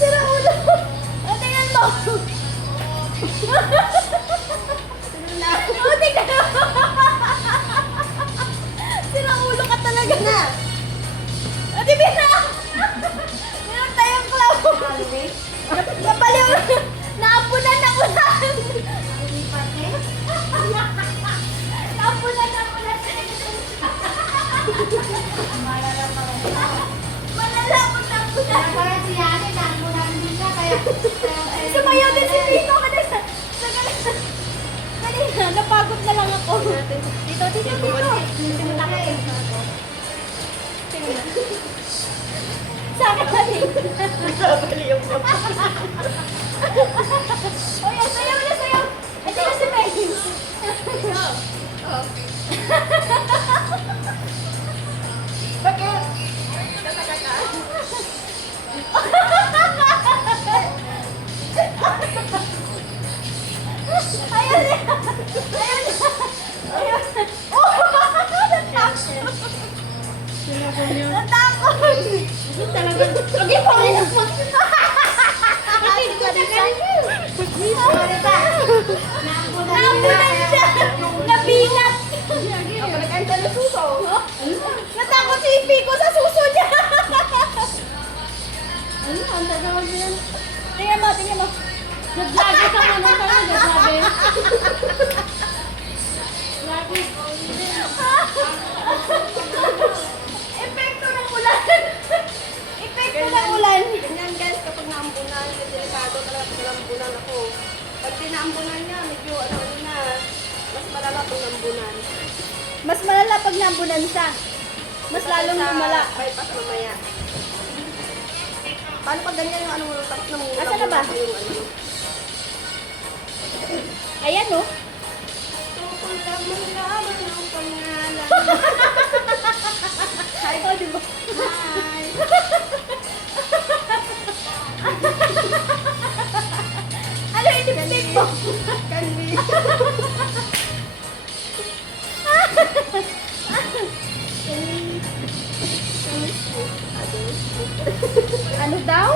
Sira ulo. O, tingnan mo. O, tingnan mo. Sira ulo ka talaga na. O, di ba na? Meron tayong clown. Napaliw. Naapunan na ulan. Naapunan na ulan. Malala pag naapunan. Para si Yane, nagmunan din siya, kaya... Sumayaw din si Pino. Kanina, napagod na lang ako. Dito. Sa akin natin. O yan, sayaw na sayaw. Ito na si May. Bakit? Ayan na. Ayan na. Oh! Natakot. Talagang. Lagi po rin ako. Napunan siya. Nabinat. Natakot si Pico sa suso niya. Ano, ang tagawag yan? Tingnan mo. Naglaga ka mo nung parang naglaga. Lagi. Epekto ng ulan. Epekto ng ulan. Ganyan guys, kapag naambunan, delikado talaga pag naambunan ako. Pag dinaambunan niya, medyo na, mas malala pag naambunan. Mas malala pag nambunan siya. Mas lalong lumala. Bypass mamaya. Paano pag ganyan yung ano mo, tapos namumula Asa na ba? yung ano? Ayan, oh. Tukol lang mo laban ng pangalan. Oh, di ba? Hi! Ano yung lipstick mo? Candy! Ano daw?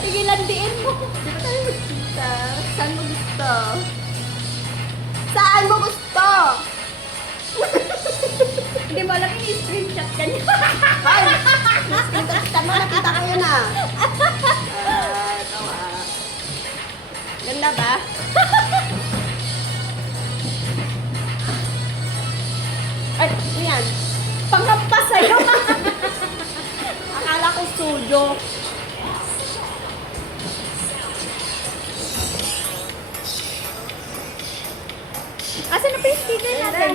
Sige, landiin mo. Saan mo gusto? Saan mo gusto? Hindi mo alam, i-screenshot ka niya. Ay! Nakita mo, nakita ko yun ah. Tawa. Ganda ba? Ay, ano yan? Panghampas sa'yo. Akala ko studio. Asan na pa yung speaker natin?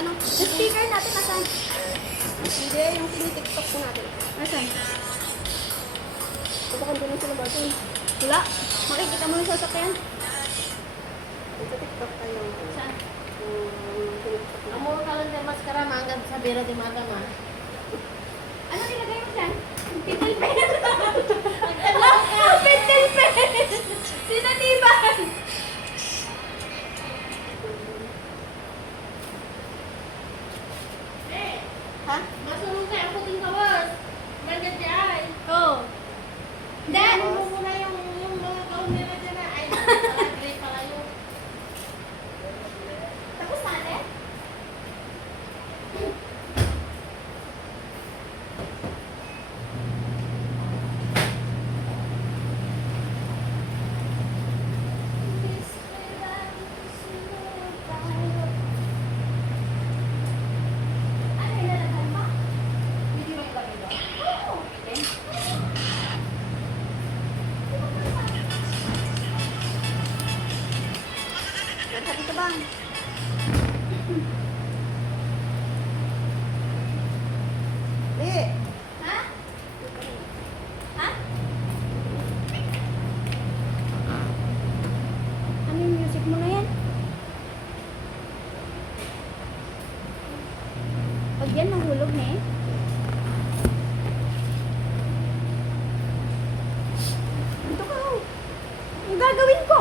Anong? Yung speaker natin, asan? Hindi, yung tinitiktok ko natin. Asan? Tutukan ko lang sila ba ito? Wala. Makikita mo yung sasakyan. Sa TikTok tayo. Saan? Tinitiktok na. Amo ka lang din maskara, maanggan sa biro di madama. Ano nilagay mo dyan? Pitil pen. Pitil pen. Sinaniban. Ha? Masulong ka, ako din kawas. Maganda dyan. Oh. Dad. Ano mo na yung mga kaon nila dyan na, ay, pala, great pala yun. Tapos natin? Ano ilalagay mo? Hindi mo ilagay doon? Oo. Nasa dito ba? Eh, Ha? Ha? Ano yung music mo na yan? Pag yan, mahulog na eh. Ito ka oh. Ang gagawin ko?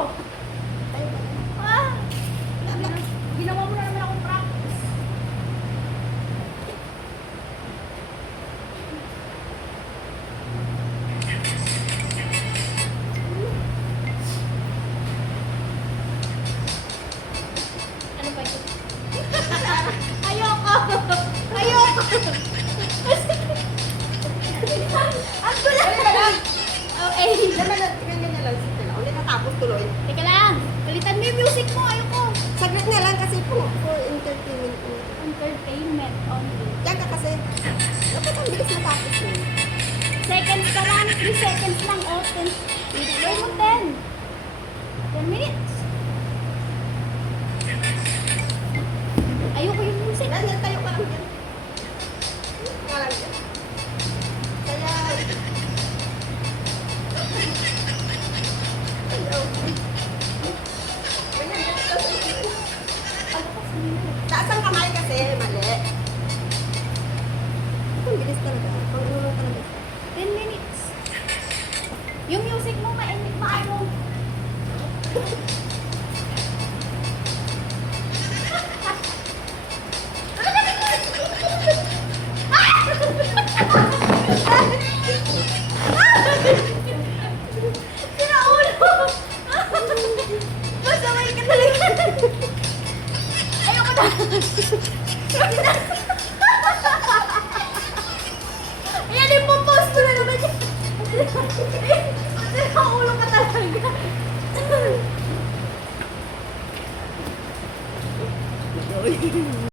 tayo ba? Ah! Ginawa mo na naman akong practice. 3 seconds lang. Oh, 10. Play mo 10. 10 minutes. Ayoko yung music. Daniel, tayo ka lang yan. Ka lang yan. Kaya... Ayaw. Ganyan, ganyan. Taas ang kamay kasi, mali. Ang bilis talaga. Pag-ulo talaga. 10 minutes. Yung music mo, maano. Sinaulo! Masaway ka talaga. Ayoko na. Ayan, ipopost ko na naman yan. Sinaulo ka talaga.